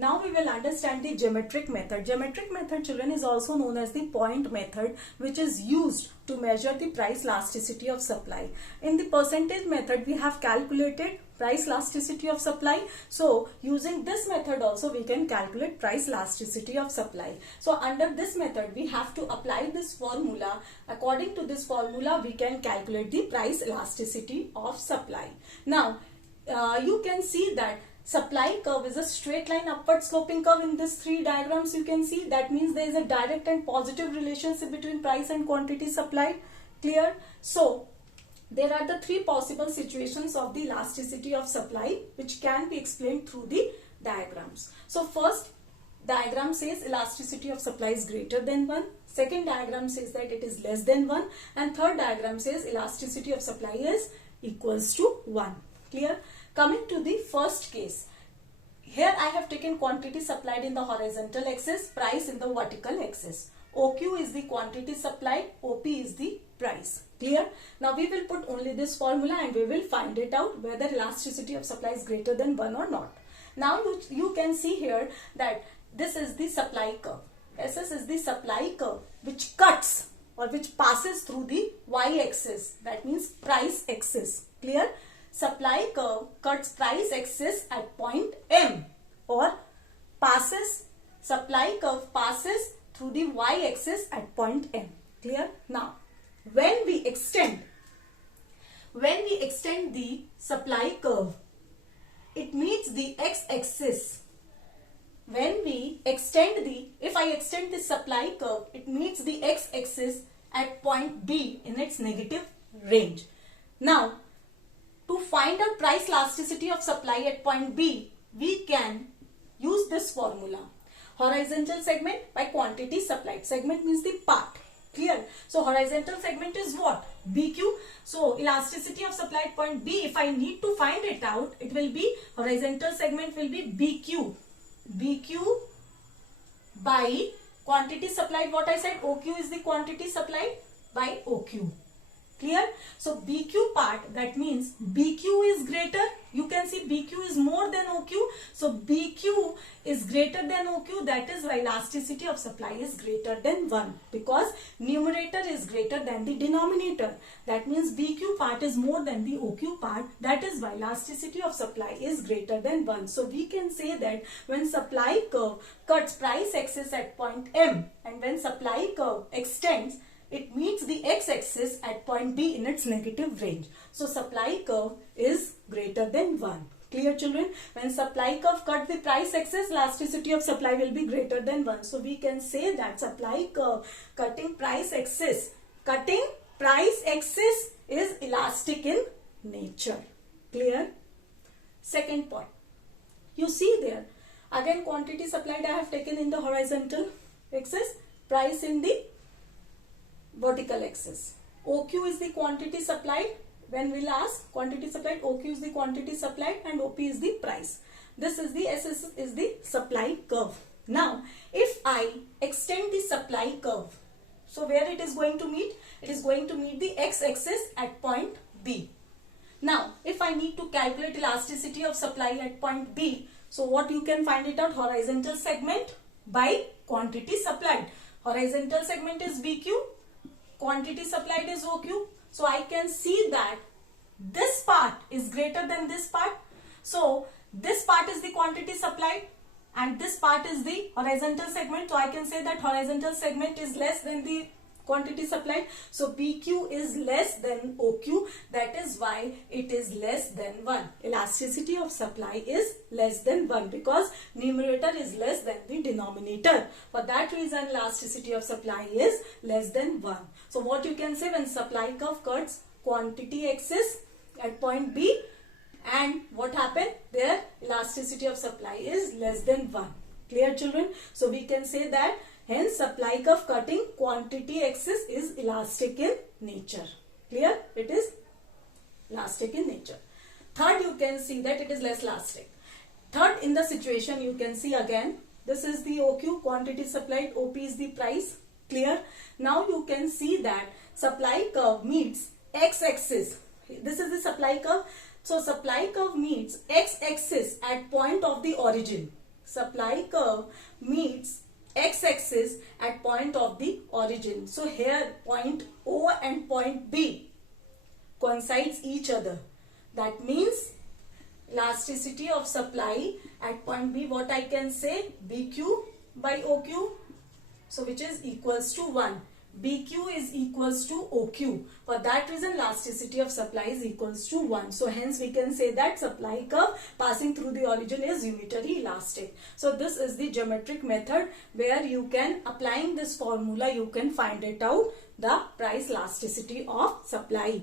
Now we will understand the geometric method. Geometric method, children, is also known as the point method, which is used to measure the price elasticity of supply. In the percentage method, we have calculated price elasticity of supply. So using this method also we can calculate price elasticity of supply. So under this method we have to apply this formula. According to this formula we can calculate the price elasticity of supply. Now you can see that supply curve is a straight line upward sloping curve. In these three diagrams you can see that means there is a direct and positive relationship between price and quantity supplied. Clear? So there are the three possible situations of the elasticity of supply which can be explained through the diagrams. So first diagram says elasticity of supply is greater than 1. Second diagram says that it is less than 1. And third diagram says elasticity of supply is equals to 1. Clear? Coming to the first case. Here I have taken quantity supplied in the horizontal axis, price in the vertical axis. OQ is the quantity supplied, OP is the price. Clear? Now we will put only this formula and we will find it out whether elasticity of supply is greater than 1 or not. Now you can see here that this is the supply curve. SS is the supply curve which cuts or which passes through the y-axis. That means price axis. Clear? Supply curve cuts price axis at point M, or supply curve passes through the y-axis at point M. Clear? Now when we extend the supply curve, it meets the x-axis. If I extend the supply curve, it meets the x-axis at point B in its negative range. Now to find out price elasticity of supply at point B, we can use this formula. Horizontal segment by quantity supplied. Segment means the part. Clear? So horizontal segment is what? BQ. So elasticity of supply at point B, if I need to find it out, it will be horizontal segment will be BQ. BQ by quantity supplied. What I said, OQ is the quantity supplied by OQ. Clear? So BQ part, that means BQ is greater. You can see BQ is more than OQ. So BQ is greater than OQ. That is why elasticity of supply is greater than 1. Because numerator is greater than the denominator. That means BQ part is more than the OQ part. That is why elasticity of supply is greater than 1. So we can say that when supply curve cuts price axis at point M and when supply curve extends, it meets the x-axis at point B in its negative range. So supply curve is greater than 1. Clear, children? When supply curve cut the price axis, elasticity of supply will be greater than 1. So we can say that supply curve cutting price axis is elastic in nature. Clear? Second point. You see there, again quantity supplied I have taken in the horizontal axis, price in the vertical axis. OQ is the quantity supplied. When we'll ask quantity supplied, OQ is the quantity supplied and OP is the price. This is the SS is the supply curve. Now if I extend the supply curve, so where it is going to meet? It is going to meet the x-axis at point B. Now if I need to calculate elasticity of supply at point B, so what you can find it out? Horizontal segment by quantity supplied. Horizontal segment is BQ. Quantity supplied is OQ. So I can see that this part is greater than this part. So this part is the quantity supplied and this part is the horizontal segment. So I can say that horizontal segment is less than the quantity supplied. So BQ is less than OQ. That is why it is less than 1. Elasticity of supply is less than 1 because numerator is less than the denominator. For that reason elasticity of supply is less than 1. So what you can say, when supply curve cuts quantity axis at point B and what happened there, elasticity of supply is less than 1. Clear, children? So we can say that hence supply curve cutting quantity axis is elastic in nature. Clear? It is elastic in nature. Third, you can see that it is less elastic. Third, in the situation you can see again, this is the OQ, quantity supplied, OP is the price. Clear? Now you can see that supply curve meets x-axis. This is the supply curve. So supply curve meets x-axis at point of the origin. supply curve meets x-axis at point of the origin. So here point O and point B coincides each other. That means elasticity of supply at point B, what I can say, BQ by OQ. So which is equals to 1. BQ is equals to OQ. For that reason, elasticity of supply is equals to 1. So hence we can say that supply curve passing through the origin is unitary elastic. So this is the geometric method where you can, applying this formula, you can find it out, the price elasticity of supply.